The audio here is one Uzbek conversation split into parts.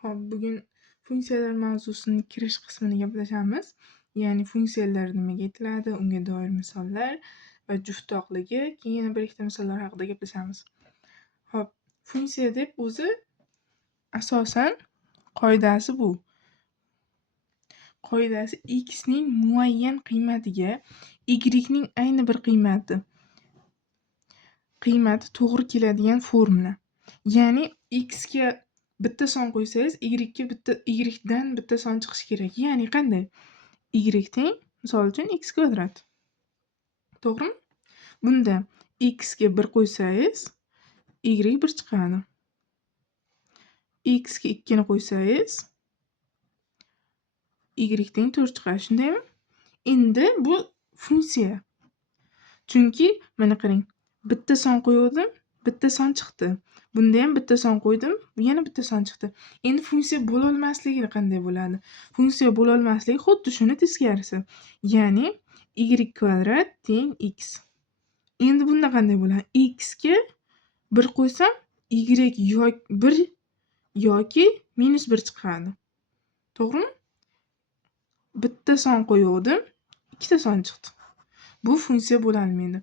Hop, bugun funksiyalar mavzusining kirish qismini gaplashamiz. Ya'ni funksiyalar nimaga aytiladi, unga doir misollar va juftoqligi, keyin yana bir ikkita misollar haqida gaplashamiz. Hop, funksiya deb o'zi asosan qoidasi bu. Qoidasi x ning muayyan qiymatiga y ning ayni bir qiymati to'g'ri keladigan formula. Ya'ni x ga bitta son qo'ysangiz, y dan bitta son chiqishi kerak. Ya'ni qanday? Y teng, misol uchun x kvadrat. To'g'rimi? Bunda x ga 1 qo'ysangiz, y 1 chiqadi. X ga 2 ni qo'ysangiz, y teng 4 chiqadi, shundaymi? Endi bu funksiya. Chunki mana qarang, bitta son qo'ydim, bitta son chiqdi. Bunda ham bitta son qo'ydim, yana bitta son chiqdi. Endi funksiya bo'la olmasligi qanday bo'ladi? Funksiya bo'la olmasligi xuddi shuni teskarisi. Ya'ni y kvadrat teng x. Endi bunda qanday bo'ladi? X ga 1 qo'ysam, y 1 yoki -1 chiqadi. To'g'rimi? Bitta son qo'ygandim, ikkita son chiqdi. Bu funksiya bo'la olmaydi.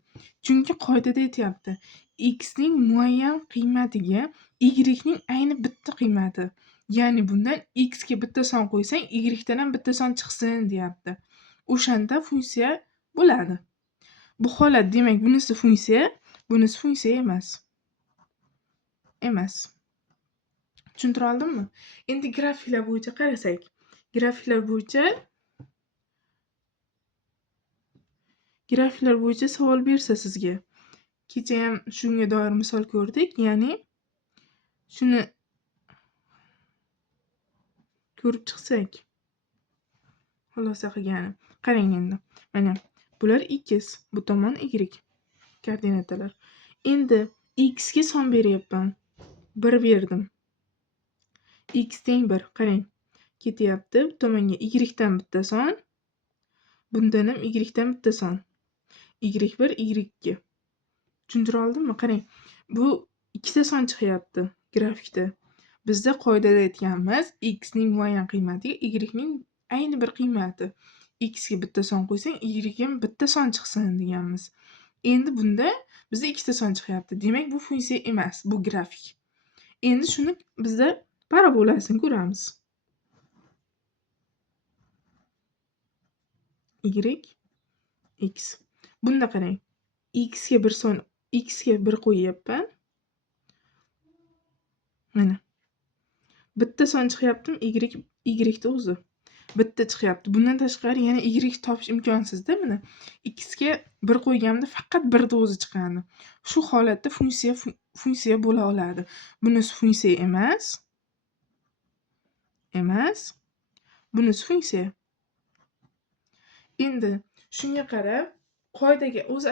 Chunki qoidada aytyapti, x ning muayyan qiymatiga y ning ayni bitta qiymati. Ya'ni bundan x ga bitta son qo'ysang, y dan ham bitta son chiqsin deyapti. O'shanda funksiya bo'ladi. Bu holat, demak, bunisi funksiya emas. Tushuntira oldimmi? Endi grafiklar bo'yicha qarasak. Grafiklar bo'yicha savol bersa sizga. Kecha ham shunga doir misol ko'rdik. Ya'ni shuni ko'rib chiqsak, xulosa qilgani. Qarang endi. Mana bular x, bu tomon y koordinatalar. Endi x ga son beryapman. 1 berdim. X teng 1. Qarang. Ketyapti. Bu tomonga y dan bitta son, bundan ham y dan bitta son. Y1, Y2. Tushuntira oldimmi? Qarang. Bu ikkita son chiqyapti grafikda. Bizda qoidada aytganmiz, x ning muayyan qiymatiga y ning ayni bir qiymati. X ga bitta son qo'ysang, y ga ham bitta son chiqsin deganmiz. Endi bunda bizda ikkita son chiqyapti. Demak, bu funksiya emas, bu grafik. Endi shuni bizda parabolasini ko'ramiz. Y, x. Bunda qarang. X ga 1 qo'yyapman. Mana. Bitta son chiqyaptimi? Y da o'zi bitta chiqyapti. Bundan tashqari yana y topish imkonsiz-da, mana. X ga 1 qo'yganimda faqat 1 da o'zi chiqadi. Shu holatda funksiya bo'la oladi. Bunisi funksiya emas. Bunisi funksiya. Endi shunga qarab,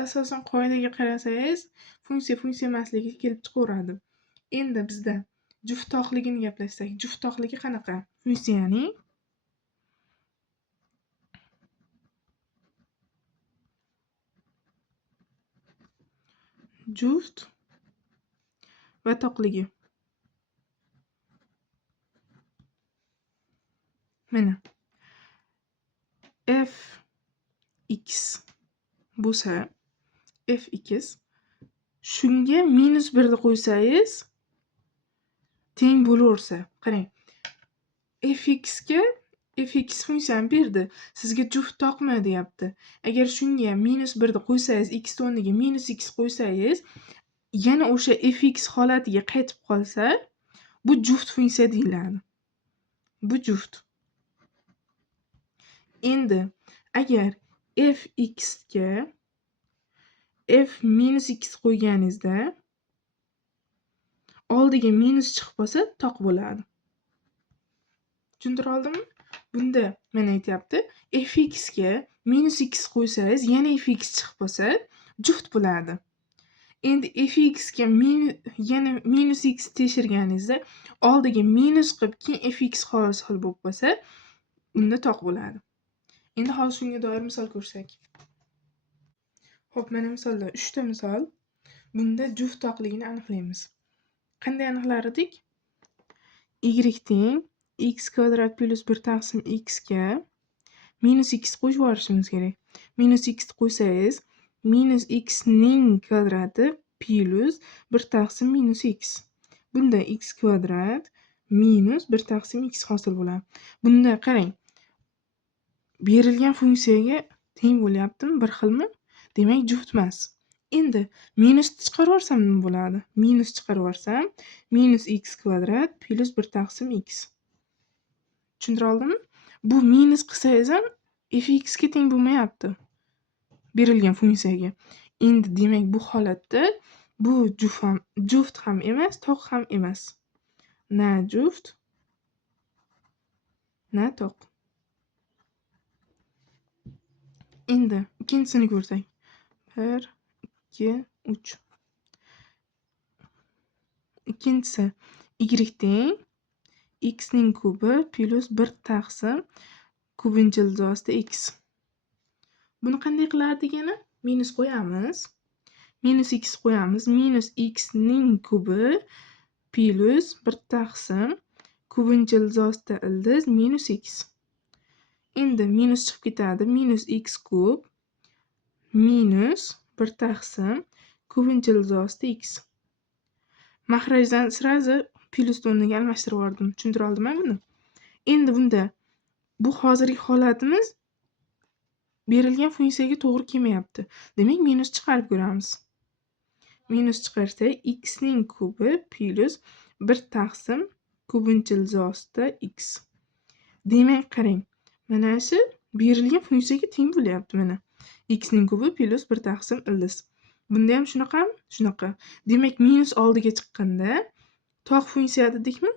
asosan qoidaga qarasangiz, funksiya emasligiga kelib chiqaveradi. Endi bizda juftoqligini gaplashsak. Juftoqligi qanaqa? Funksiyaning juft va toqligi. Mana. Fx bo'lsa, Fx shunga -1 ni qo'ysangiz teng bo'laversa. Qarang. Fx funksiyani berdi. Sizga juftoqmi deyapti. Agar shunga -1 ni qo'ysangiz, x o'rniga -x qo'ysangiz, yana o'sha fx holatiga qaytib qolsa, bu juft funksiya deyiladi. Bu juft. Endi agar fx ga f-x qo'yganingizda oldiga minus chiqib qolsa, toq bo'ladi. Tushuntira oldimmi? Bunda mana aytyapti, fx ga -x qo'ysangiz, yana fx chiqib qolsa, juft bo'ladi. Endi fx ga yana -x tekshirganingizda, oldiga minus qilib, keyin fx hosil bo'lib qolsa, unda toq bo'ladi. Endi hozir shunga doir misol ko'rsak. Xo'p, mana misollar, 3 ta misol. Bunda juft toqligini aniqlaymiz. Qanday aniqlar edik? Y teng x kvadrat plus 1 taqsim x ga minus x qo'shib yuborishimiz kerak. Minus x qo'ysangiz, minus x ning kvadrati plus 1 taqsim minus x. Bunda x kvadrat minus 1 taqsim x hosil bo'ladi. Bunda qarang, berilgan funksiyaga teng bo'lyaptimi? Bir xilmi? Demak, juft emas. Endi minusni chiqarib yuborsam nima bo'ladi? Minus chiqarib yuborsam, minus x kvadrat plus 1 taqsim x. Tushuntira oldimmi? Bu minus qilsangiz ham fx ga teng bo'lmayapti berilgan funksiyaga. Endi demak, bu holatda bu juft ham emas, toq ham emas. Na juft, na toq. Endi ikkinchisini ko'rsak. 1, 2, 3. Ikkinchisi y teng x ning kubi plus 1 taqsim kubinchil ildizi x. Buni qanday qilardik yana? Minus qo'yamiz. Minus x qo'yamiz. Minus x ning kubi plus 1 taqsim kubinchil ildiz minus x. Endi minus chiqib ketadi. Minus x kub minus 1 taqsim kubinchil ildizi x. Mahrajdan sirazi plyusni o'rniga almashtirib yubordim. Tushuntira oldimmi buni? Endi bunda bu hozirgi holatimiz berilgan funksiyaga to'g'ri kelmayapti. Demak, minus chiqarib ko'ramiz. Minus chiqarsak, x ning kubi plus 1 taqsim kubinchil ildizi x. Demak, qarang, mana shu berilgan funksiyaga teng bo'lyapti mana. X ning kubi plus 1 taqsim ildiz. Bunda ham shunaqami? Shunaqa. Demak, minus oldiga chiqqanda toq funksiya dedikmi?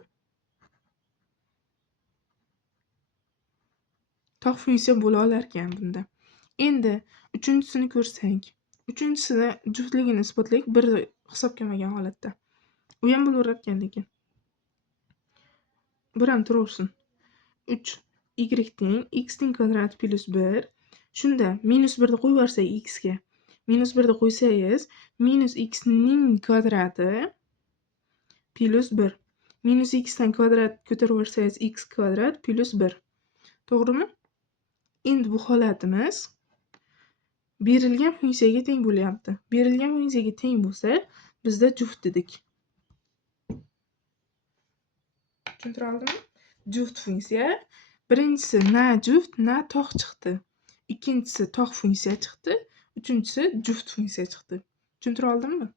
Toq funksiya bo'la olar ekan bunda. Endi uchinchisini ko'rsak. Uchinchisida juftligini isbotlaylik, bir hisob kelmagan holatda. U ham bo'laverar ekan lekin. Bir ham turaversin. 3 y teng x ning kvadrati plus 1. Shunda minus 1 ni qo'yib yuborsak x ga. Minus 1 ni qo'ysangiz, minus x ning kvadrati plus 1. Minus x dan kvadrat ko'tarib yuborsangiz x kvadrat plus 1. To'g'rimi? Endi bu holatimiz berilgan funksiyaga teng bo'lyapti. Berilgan funksiyaga teng bo'lsa, bizda juft dedik. Tushuntira oldimmi? Juft funksiya. Birinchisi na juft, na toq chiqdi. Ikkinchisi toq funksiya chiqdi. Uchinchisi juft funksiya chiqdi. Tushuntira oldimmi?